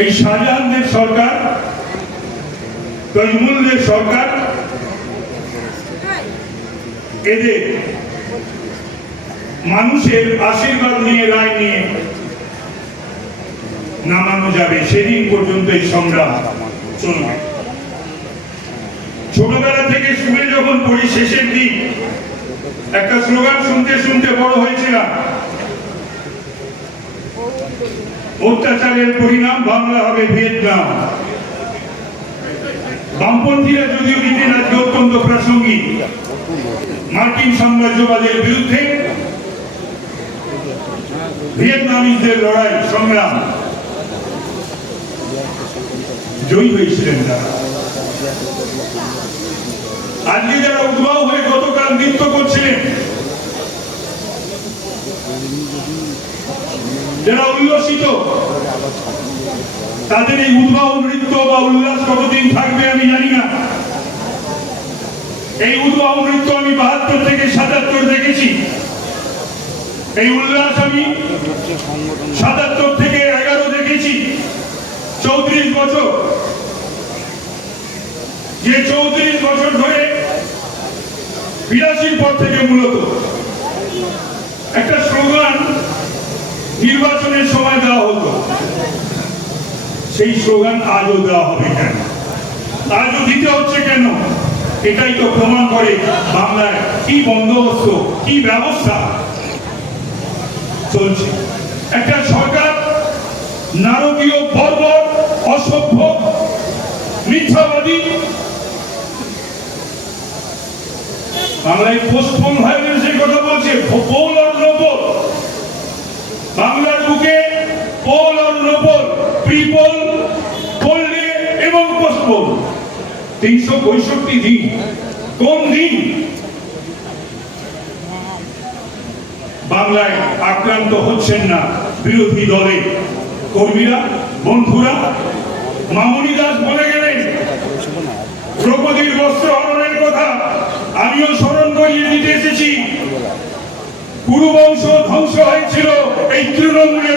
এই শাহজাহানদের সরকার, তৈমুরদের সরকার, এদের মানুষের আশীর্বাদ নিয়ে রায় নিয়ে নামানো যাবে সেদিন পর্যন্ত এই সংগ্রাম চলবে। ছোটবেলা থেকে স্কুলে যখন পড়ি শেষের দিন একটা স্লোগান শুনতে শুনতে বড় হয়েছিলাম, অত্যাচারের পরিণাম বাংলা হবে ভিয়েতনাম। বামপন্থীরা যদিও দিতেন আজকে অত্যন্ত প্রাসঙ্গিক, মার্কিন সাম্রাজ্যবাদের বিরুদ্ধে ভিয়েতনামিজদের লড়াই সংগ্রাম জয়ী হয়েছিলেন তারা। আজকে যারা উদ্বাহ হয়ে গতকাল নৃত্য করছিলেন, যারা উল্লসিত, তাদের এই উদ্বাহ নৃত্য বা উল্লাস কতদিন থাকবে আমি জানি না। এই উদ্বাহ নৃত্য আমি ৭২ থেকে ৭৭ দেখেছি, এই উল্লাস আমি ৭৭ থেকে ১১ দেখেছি। ৩৪ বছর, যে ৩৪ বছর ধরে ৮২ পর থেকে মূলত একটা স্লোগান নির্বাচনের সময় দেওয়া হতো, সেই স্লোগান আজও দেওয়া হবে কেন, আজও দিতে হচ্ছে কেন? এটাই তো প্রমাণ করে বাংলায় কি বন্দোবস্ত, কি ব্যবস্থা চলছে। একটা সরকার নারকীয়, বর্বর, অসভ্য, মিথ্যাবাদী। বাংলায় পোস্টপোন ভায়োলেন্সের কথা বলছে, পোল আর নোপল। বাংলার বুকে পোল আর নোপল, প্রিপোল, পোলডে এবং পোস্টপোন ৩৬৫ দিন। কোন দিন বাংলায় আক্রান্ত হচ্ছেন না বিরোধী দলের কর্মীরা, বন্ধুরা? মামুনি দাস বলে গেলেন দ্রৌপদীর বস্ত্র হরণের কথা, আমিও স্মরণ করিয়ে দিতে এসেছি। কুরুবংশ ধ্বংস হয়েছিল এই তৃণমূলের